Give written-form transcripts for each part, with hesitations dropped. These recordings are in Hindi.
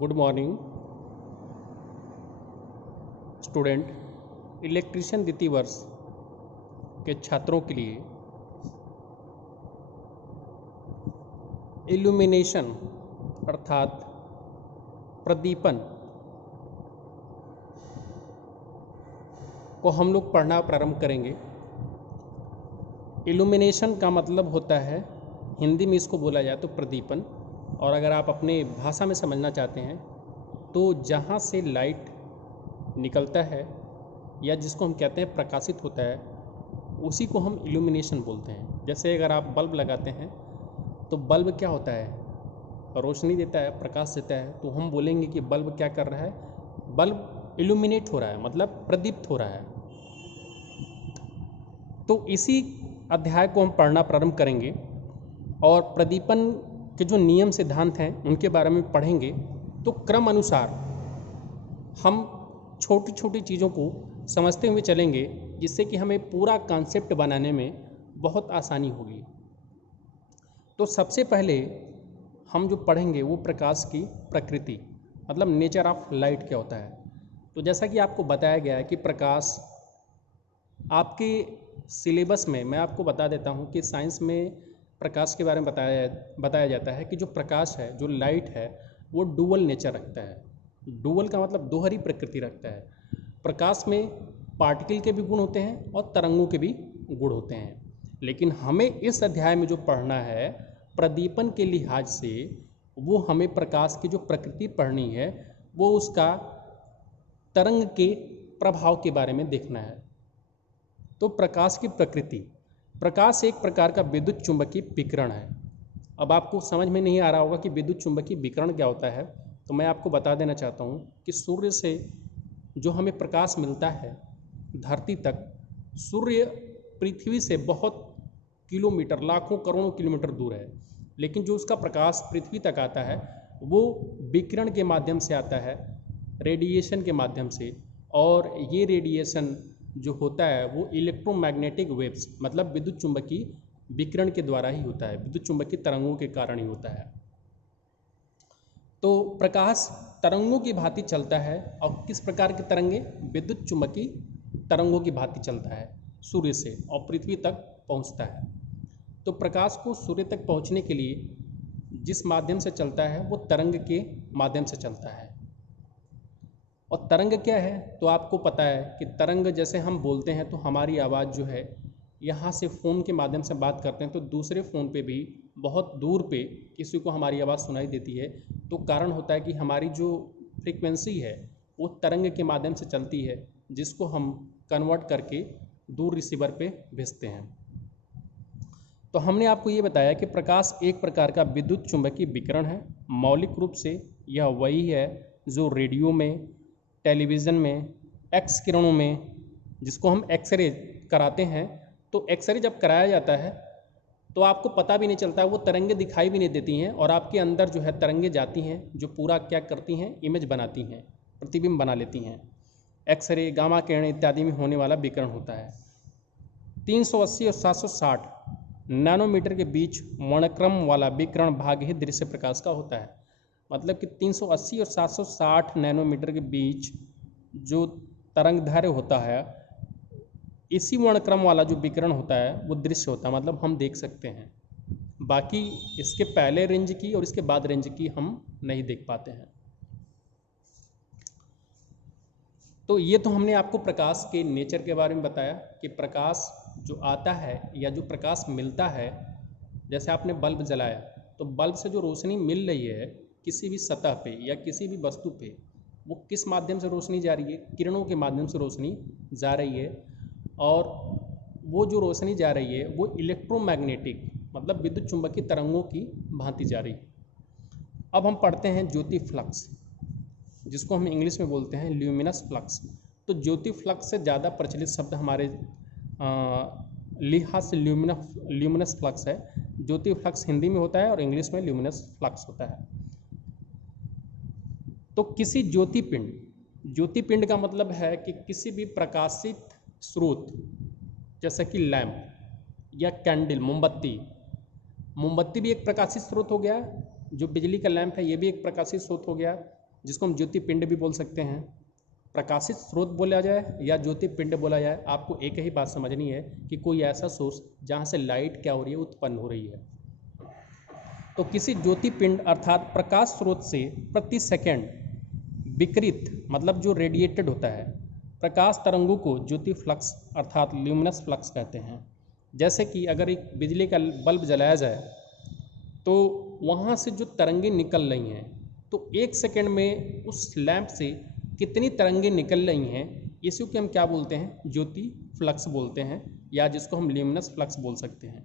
Good morning student. इलेक्ट्रीशियन द्वितीय वर्ष के छात्रों के लिए इल्यूमिनेशन अर्थात प्रदीपन को हम लोग पढ़ना प्रारंभ करेंगे। इल्यूमिनेशन का मतलब होता है, हिंदी में इसको बोला जाए तो प्रदीपन, और अगर आप अपने भाषा में समझना चाहते हैं तो जहाँ से लाइट निकलता है या जिसको हम कहते हैं प्रकाशित होता है उसी को हम इल्यूमिनेशन बोलते हैं। जैसे अगर आप बल्ब लगाते हैं तो बल्ब क्या होता है, रोशनी देता है, प्रकाश देता है, तो हम बोलेंगे कि बल्ब क्या कर रहा है, बल्ब इल्यूमिनेट हो रहा है, मतलब प्रदीप्त हो रहा है। तो इसी अध्याय को हम पढ़ना प्रारंभ करेंगे और प्रदीपन के जो नियम सिद्धांत हैं उनके बारे में पढ़ेंगे। तो क्रम अनुसार हम छोटी छोटी चीज़ों को समझते हुए चलेंगे, जिससे कि हमें पूरा कॉन्सेप्ट बनाने में बहुत आसानी होगी। तो सबसे पहले हम जो पढ़ेंगे वो प्रकाश की प्रकृति, मतलब नेचर ऑफ लाइट क्या होता है। तो जैसा कि आपको बताया गया है कि प्रकाश आपके सिलेबस में, मैं आपको बता देता हूँ कि साइंस में प्रकाश के बारे में बताया जाता है कि जो प्रकाश है, जो लाइट है, वो डुअल नेचर रखता है। डुअल का मतलब दोहरी प्रकृति रखता है। प्रकाश में पार्टिकल के भी गुण होते हैं और तरंगों के भी गुण होते हैं, लेकिन हमें इस अध्याय में जो पढ़ना है प्रदीपन के लिहाज से, वो हमें प्रकाश की जो प्रकृति पढ़नी है, वो उसका तरंग के प्रभाव के बारे में देखना है। तो प्रकाश की प्रकृति, प्रकाश एक प्रकार का विद्युत चुंबकीय विकिरण है। अब आपको समझ में नहीं आ रहा होगा कि विद्युत चुंबकीय विकिरण क्या होता है, तो मैं आपको बता देना चाहता हूँ कि सूर्य से जो हमें प्रकाश मिलता है धरती तक, सूर्य पृथ्वी से बहुत किलोमीटर, लाखों करोड़ों किलोमीटर दूर है, लेकिन जो उसका प्रकाश पृथ्वी तक आता है वो विकिरण के माध्यम से आता है, रेडिएशन के माध्यम से। और ये रेडिएशन जो होता है वो इलेक्ट्रोमैग्नेटिक वेव्स, मतलब विद्युत चुंबकीय विकिरण के द्वारा ही होता है, विद्युत चुंबकीय तरंगों के कारण ही होता है। तो प्रकाश तरंगों की भांति चलता है, और किस प्रकार की तरंगे, विद्युत चुंबकीय तरंगों की भांति चलता है सूर्य से और पृथ्वी तक पहुंचता है। तो प्रकाश को सूर्य तक पहुंचने के लिए जिस माध्यम से चलता है वो तरंग के माध्यम से चलता है। और तरंग क्या है, तो आपको पता है कि तरंग, जैसे हम बोलते हैं तो हमारी आवाज़ जो है, यहाँ से फ़ोन के माध्यम से बात करते हैं तो दूसरे फ़ोन पे भी बहुत दूर पे किसी को हमारी आवाज़ सुनाई देती है। तो कारण होता है कि हमारी जो फ्रीक्वेंसी है वो तरंग के माध्यम से चलती है, जिसको हम कन्वर्ट करके दूर रिसीवर पे भेजते हैं। तो हमने आपको ये बताया कि प्रकाश एक प्रकार का विद्युत चुंबकीय विकिरण है। मौलिक रूप से यह वही है जो रेडियो में, टेलीविज़न में, एक्स किरणों में, जिसको हम एक्सरे कराते हैं, तो एक्सरे जब कराया जाता है तो आपको पता भी नहीं चलता, वो तरंगे दिखाई भी नहीं देती हैं, और आपके अंदर जो है तरंगे जाती हैं जो पूरा क्या करती हैं, इमेज बनाती हैं, प्रतिबिंब बना लेती हैं। एक्सरे, गामा किरण इत्यादि में होने वाला विकिरण होता है। 380 और 760 नैनोमीटर के बीच वर्णक्रम वाला विकिरण भागीय दृश्य प्रकाश का होता है। मतलब कि 380 और 760 नैनोमीटर के बीच जो तरंग दैर्घ्य होता है, इसी वर्णक्रम वाला जो विकिरण होता है वो दृश्य होता है, मतलब हम देख सकते हैं। बाकी इसके पहले रेंज की और इसके बाद रेंज की हम नहीं देख पाते हैं। तो ये तो हमने आपको प्रकाश के नेचर के बारे में बताया कि प्रकाश जो आता है या जो प्रकाश मिलता है, जैसे आपने बल्ब जलाया तो बल्ब से जो रोशनी मिल रही है किसी भी सतह पे या किसी भी वस्तु पे, वो किस माध्यम से रोशनी जा रही है, किरणों के माध्यम से रोशनी जा रही है। और वो जो रोशनी जा रही है वो इलेक्ट्रोमैग्नेटिक, मतलब विद्युत चुंबकीय तरंगों की भांति जा रही है। अब हम पढ़ते हैं ज्योति फ्लक्स, जिसको हम इंग्लिश में बोलते हैं ल्यूमिनस फ्लक्स। तो ज्योति फ्लक्स से ज़्यादा प्रचलित शब्द हमारे लिहाज से ल्यूमिनस फ्लक्स है। ज्योति फ्लक्स हिंदी में होता है और इंग्लिश में ल्यूमिनस फ्लक्स होता है। तो किसी ज्योतिपिंड, ज्योतिपिंड का मतलब है कि किसी भी प्रकाशित स्रोत, जैसे कि लैंप या कैंडल, मोमबत्ती, मोमबत्ती भी एक प्रकाशित स्रोत हो गया, जो बिजली का लैंप है ये भी एक प्रकाशित स्रोत हो गया। जिसको हम ज्योति पिंड भी बोल सकते हैं, प्रकाशित स्रोत बोला जाए या ज्योति पिंड बोला जाए, आपको एक ही बात समझनी है कि कोई ऐसा सोर्स जहाँ से लाइट क्या हो रही है, उत्पन्न हो रही है। तो किसी ज्योति पिंड अर्थात प्रकाश स्रोत से प्रति सेकंड विकिरित मतलब जो रेडिएटेड होता है प्रकाश तरंगों को ज्योति फ्लक्स अर्थात ल्यूमिनस फ्लक्स कहते हैं। जैसे कि अगर एक बिजली का बल्ब जलाया जाए तो वहाँ से जो तरंगें निकल रही हैं, तो एक सेकंड में उस लैंप से कितनी तरंगें निकल रही हैं, इसी को हम क्या बोलते हैं, ज्योति फ्लक्स बोलते हैं, या जिसको हम ल्यूमिनस फ्लक्स बोल सकते हैं।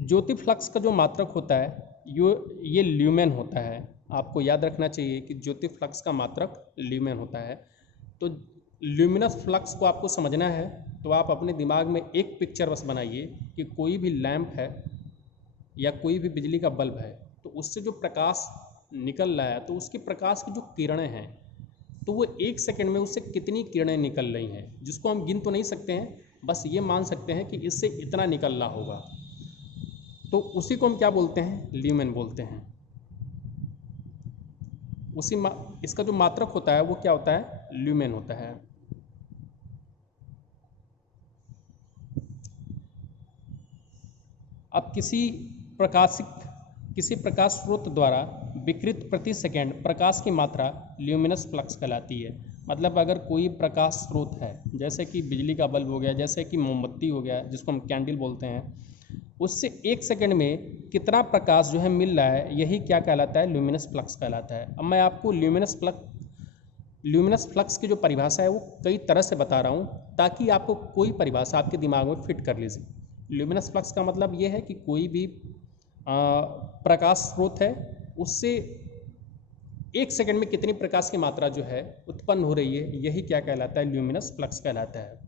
ज्योति फ्लक्स का जो मात्रक होता है ये ल्यूमेन होता है। आपको याद रखना चाहिए कि ज्योति फ्लक्स का मात्रक ल्यूमेन होता है। तो ल्यूमिनस फ्लक्स को आपको समझना है तो आप अपने दिमाग में एक पिक्चर बस बनाइए कि कोई भी लैंप है या कोई भी बिजली का बल्ब है, तो उससे जो प्रकाश निकल रहा है, तो उसके प्रकाश की जो किरणें हैं, तो वो एक सेकंड में उससे कितनी किरणें निकल रही हैं, जिसको हम गिन तो नहीं सकते हैं, बस ये मान सकते हैं कि इससे इतना निकल रहा होगा, तो उसी को हम क्या बोलते हैं, ल्यूमेन बोलते हैं। इसका जो मात्रक होता है वो क्या होता है, ल्यूमेन होता है। अब किसी प्रकाश स्रोत द्वारा विकिरित प्रति सेकंड प्रकाश की मात्रा ल्यूमिनस फ्लक्स कहलाती है। मतलब अगर कोई प्रकाश स्रोत है, जैसे कि बिजली का बल्ब हो गया, जैसे कि मोमबत्ती हो गया जिसको हम कैंडल बोलते हैं, उससे एक सेकंड में कितना प्रकाश जो है मिल रहा है, यही क्या कहलाता है, ल्यूमिनस फ्लक्स कहलाता है। अब मैं आपको ल्यूमिनस फ्लक्स की जो परिभाषा है वो कई तरह से बता रहा हूँ ताकि आपको कोई परिभाषा आपके दिमाग में फिट कर लीजिए। ल्यूमिनस फ्लक्स का मतलब ये है कि कोई भी प्रकाश स्रोत है, उससे एक सेकंड में कितनी प्रकाश की मात्रा जो है उत्पन्न हो रही है, यही क्या कहलाता है, ल्यूमिनस फ्लक्स कहलाता है।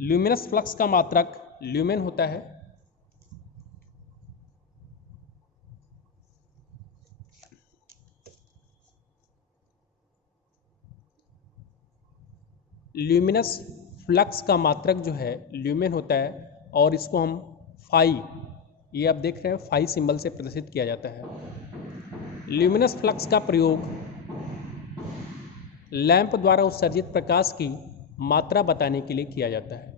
ल्यूमिनस फ्लक्स का मात्रक ल्यूमेन होता है। ल्यूमिनस फ्लक्स का मात्रक जो है ल्यूमेन होता है, और इसको हम फाई, ये आप देख रहे हैं फाई सिंबल से प्रदर्शित किया जाता है। ल्यूमिनस फ्लक्स का प्रयोग लैंप द्वारा उत्सर्जित प्रकाश की मात्रा बताने के लिए किया जाता है।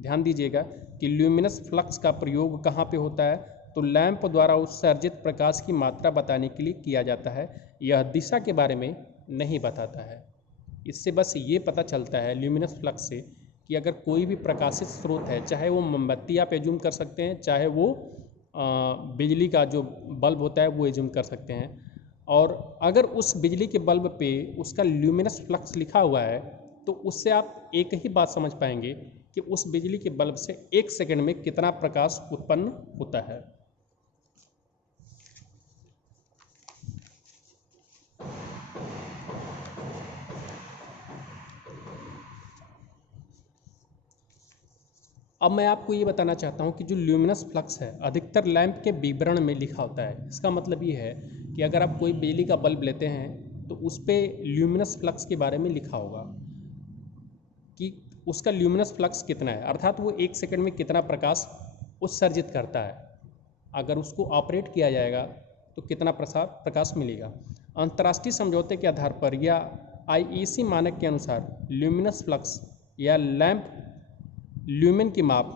ध्यान दीजिएगा कि ल्यूमिनस फ्लक्स का प्रयोग कहाँ पे होता है, तो लैंप द्वारा उत्सर्जित प्रकाश की मात्रा बताने के लिए किया जाता है। यह दिशा के बारे में नहीं बताता है। इससे बस ये पता चलता है ल्यूमिनस फ्लक्स से कि अगर कोई भी प्रकाशित स्रोत है, चाहे वो मोमबत्ती आप एज्यूम कर सकते हैं, चाहे वो बिजली का जो बल्ब होता है वो एज्यूम कर सकते हैं, और अगर उस बिजली के बल्ब पे उसका ल्यूमिनस फ्लक्स लिखा हुआ है, तो उससे आप एक ही बात समझ पाएंगे कि उस बिजली के बल्ब से एक सेकंड में कितना प्रकाश उत्पन्न होता है। अब मैं आपको ये बताना चाहता हूँ कि जो ल्यूमिनस फ्लक्स है अधिकतर लैंप के विवरण में लिखा होता है। इसका मतलब ये है कि अगर आप कोई बिजली का बल्ब लेते हैं तो उस पर ल्यूमिनस फ्लक्स के बारे में लिखा होगा कि उसका ल्यूमिनस फ्लक्स कितना है, अर्थात वो एक सेकंड में कितना प्रकाश उत्सर्जित करता है। अगर उसको ऑपरेट किया जाएगा तो कितना प्रकाश मिलेगा। अंतर्राष्ट्रीय समझौते के आधार पर या IEC मानक के अनुसार ल्यूमिनस फ्लक्स या लैंप ल्यूमेन की माप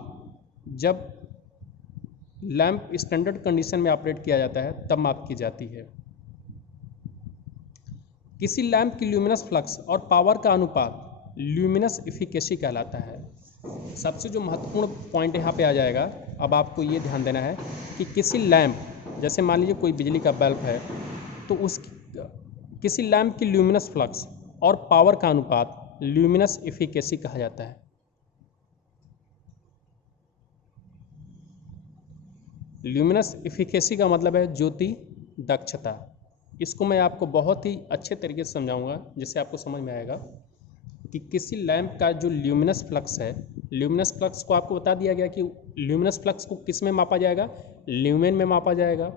जब लैंप स्टैंडर्ड कंडीशन में ऑपरेट किया जाता है तब माप की जाती है। किसी लैंप की ल्यूमिनस फ्लक्स और पावर का अनुपात ल्यूमिनस एफिकेसी कहलाता है। सबसे जो महत्वपूर्ण पॉइंट यहाँ पे आ जाएगा, अब आपको ये ध्यान देना है कि किसी लैंप, जैसे मान लीजिए कोई बिजली का बल्ब है, तो उस किसी लैंप की ल्यूमिनस फ्लक्स और पावर का अनुपात ल्यूमिनस एफिकेसी कहा जाता है। ल्यूमिनस एफिकेसी का मतलब है ज्योति दक्षता। इसको मैं आपको बहुत ही अच्छे तरीके से समझाऊंगा जिससे आपको समझ में आएगा कि किसी लैंप का जो ल्यूमिनस फ्लक्स है, ल्यूमिनस फ्लक्स को आपको बता दिया गया कि ल्यूमिनस फ्लक्स को किस में मापा जाएगा, ल्यूमेन में मापा जाएगा।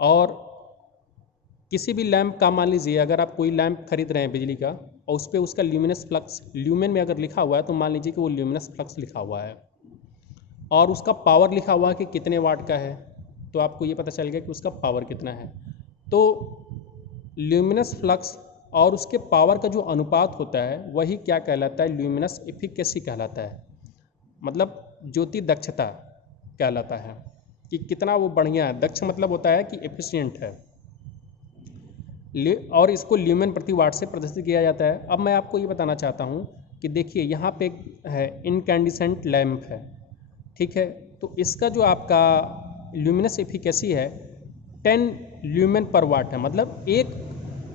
और किसी भी लैंप का, मान लीजिए अगर आप कोई लैंप खरीद रहे हैं बिजली का और उस पर उसका ल्यूमिनस फ्लक्स ल्यूमेन में अगर लिखा हुआ है, तो मान लीजिए कि वो ल्यूमिनस फ्लक्स लिखा हुआ है और उसका पावर लिखा हुआ है कि कितने वाट का है, तो आपको ये पता चल गया कि उसका पावर कितना है। तो ल्यूमिनस फ्लक्स और उसके पावर का जो अनुपात होता है वही क्या कहलाता है, ल्यूमिनस एफिकेसी कहलाता है, मतलब ज्योति दक्षता कहलाता है कि कितना वो बढ़िया है। दक्ष मतलब होता है कि एफिशिएंट है, और इसको ल्यूमेन प्रति वाट से प्रदर्शित किया जाता है। अब मैं आपको ये बताना चाहता हूँ कि देखिए यहाँ पे एक है इनकैंडिसेंट लैम्प है, ठीक है। तो इसका जो आपका ल्यूमिनस एफिकेसी है 10 ल्यूमेन पर वाट है, मतलब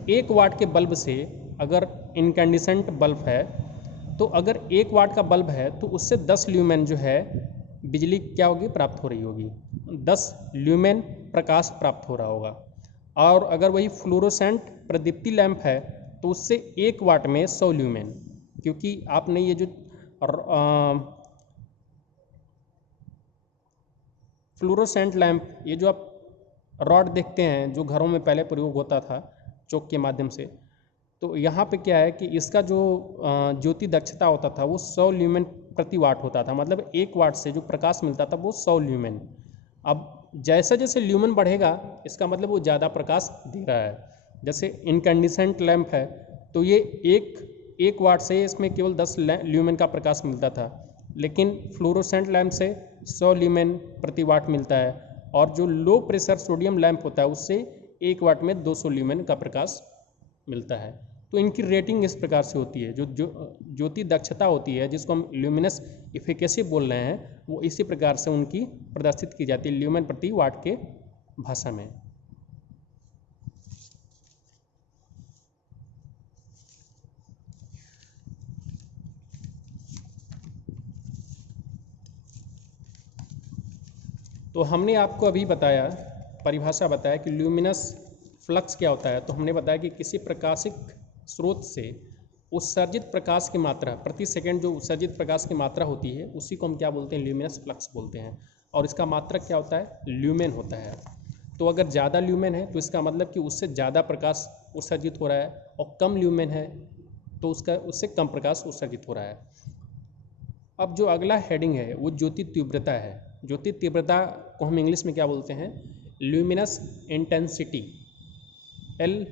एक वाट के बल्ब से, अगर इनकैंडिसेंट बल्ब है तो अगर 1 वाट का बल्ब है तो उससे 10 ल्यूमेन जो है बिजली क्या होगी, प्राप्त हो रही होगी, 10 ल्यूमेन प्रकाश प्राप्त हो रहा होगा। और अगर वही फ्लोरोसेंट प्रदीप्ति लैंप है तो उससे 1 वाट में 100 ल्यूमेन, क्योंकि आपने ये जो फ्लोरोसेंट लैंप, ये जो आप रॉड देखते हैं जो घरों में पहले प्रयोग होता था चौक के माध्यम से, तो यहाँ पे क्या है कि इसका जो ज्योति दक्षता होता था वो 100 ल्यूमेन प्रति वाट होता था, मतलब 1 वाट से जो प्रकाश मिलता था वो 100 ल्यूमेन। अब जैसे जैसे ल्यूमेन बढ़ेगा इसका मतलब वो ज़्यादा प्रकाश दे रहा है। जैसे इनकैंडिसेंट लैंप है तो ये एक वाट से इसमें केवल 10 ल्यूमेन का प्रकाश मिलता था, लेकिन फ्लोरोसेंट लैंप से 100 ल्यूमेन प्रति वाट मिलता है, और जो लो प्रेशर सोडियम लैंप होता है उससे 1 वाट में 200 ल्यूमेन का प्रकाश मिलता है। तो इनकी रेटिंग इस प्रकार से होती है, जो ज्योति दक्षता होती है जिसको हम ल्यूमिनस इफिकेसी बोल रहे हैं, वो इसी प्रकार से उनकी प्रदर्शित की जाती है ल्यूमेन प्रति वाट के भाषा में। तो हमने आपको अभी बताया, परिभाषा बताया कि ल्यूमिनस फ्लक्स क्या होता है। तो हमने बताया कि किसी प्रकाशिक स्रोत से उत्सर्जित प्रकाश की मात्रा, प्रति सेकंड जो उत्सर्जित प्रकाश की मात्रा होती है उसी को हम क्या बोलते हैं, ल्यूमिनस फ्लक्स बोलते हैं। और इसका मात्रक क्या होता है, ल्यूमेन होता है। तो अगर ज़्यादा ल्यूमेन है तो इसका मतलब कि उससे ज़्यादा प्रकाश उत्सर्जित हो रहा है, और कम ल्यूमेन है तो उससे कम प्रकाश उत्सर्जित हो रहा है। अब जो अगला हेडिंग है वो ज्योति तीव्रता है। ज्योति तीव्रता को हम इंग्लिश में क्या बोलते हैं, ल्यूमिनस इंटेंसिटी, एल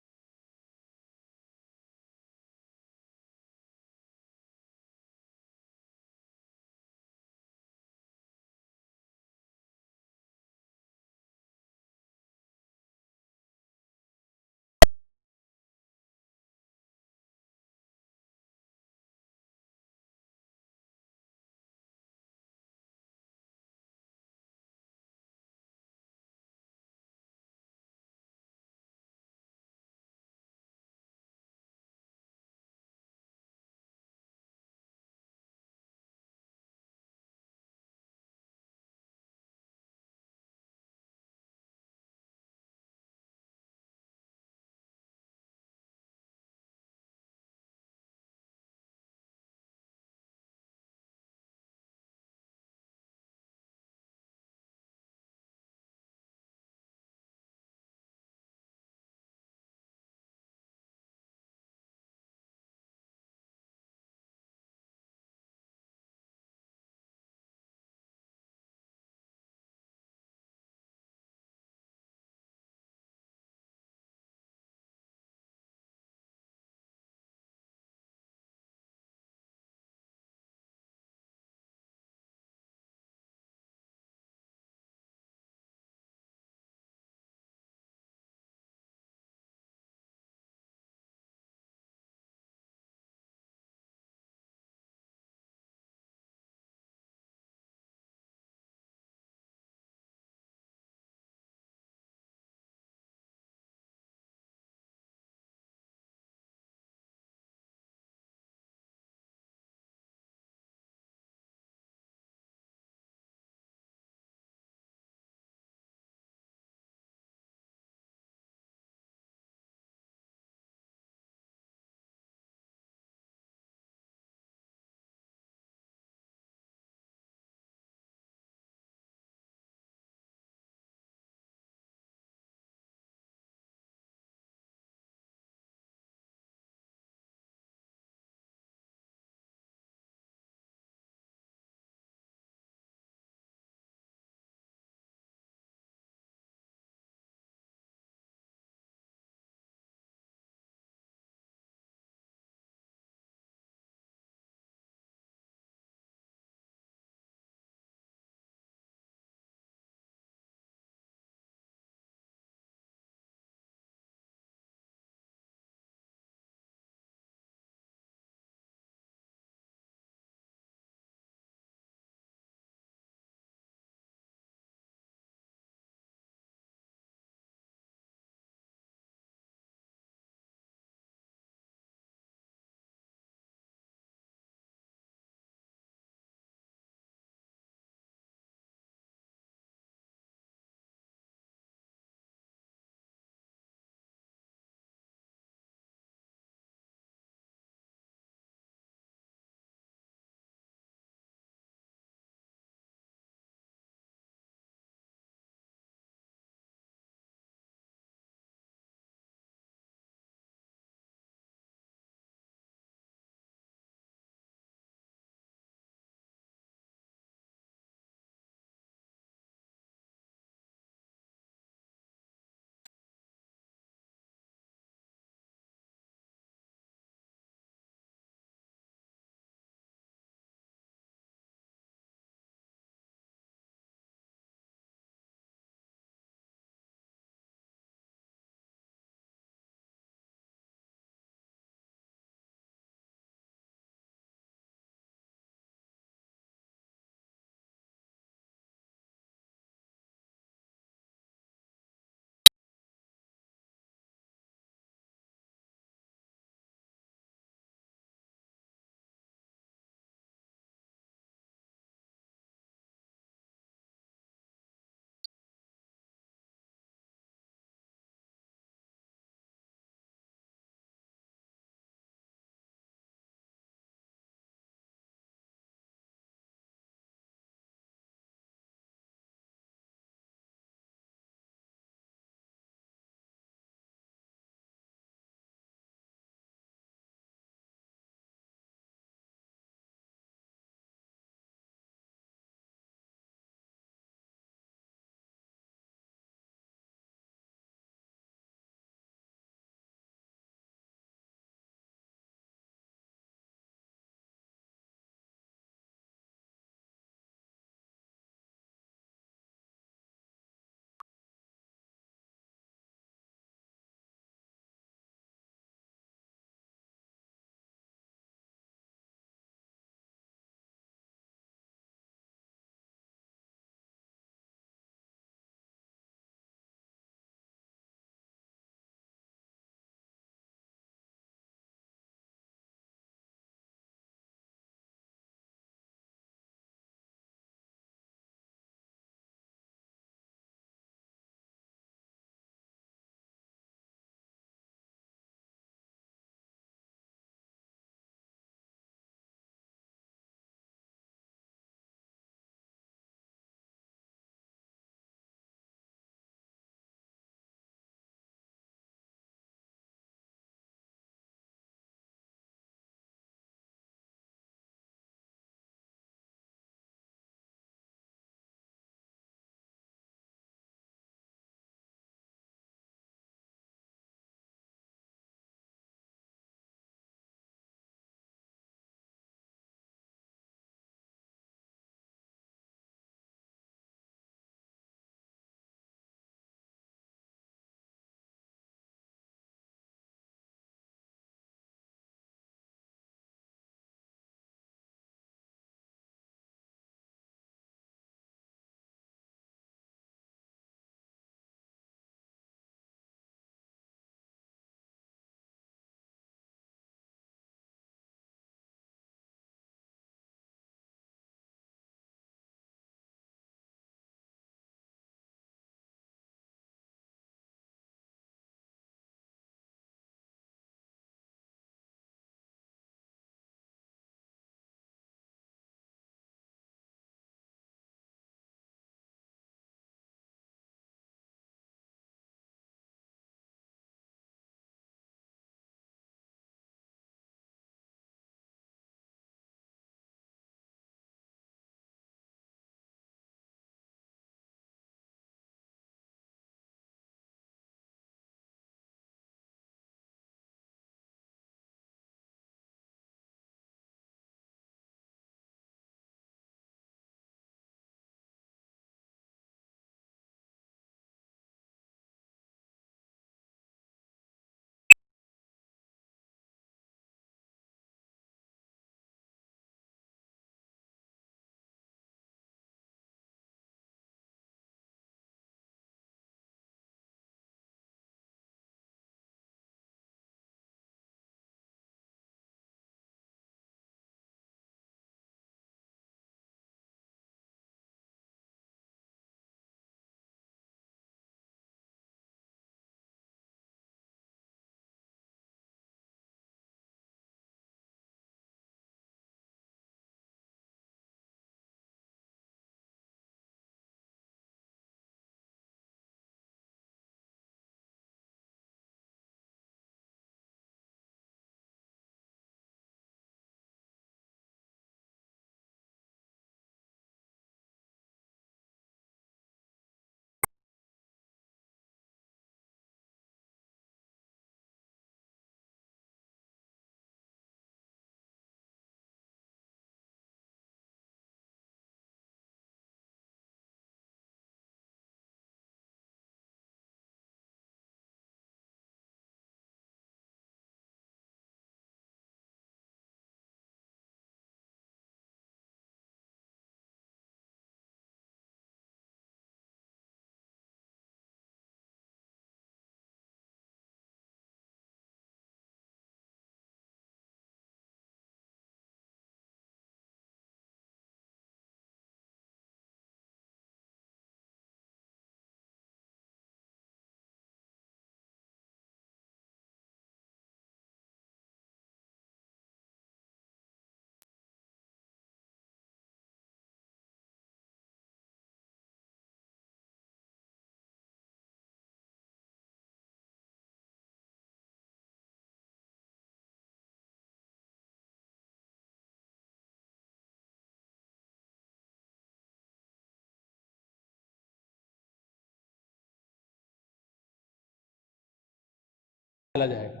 डाला जाएगा।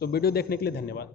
तो वीडियो देखने के लिए धन्यवाद।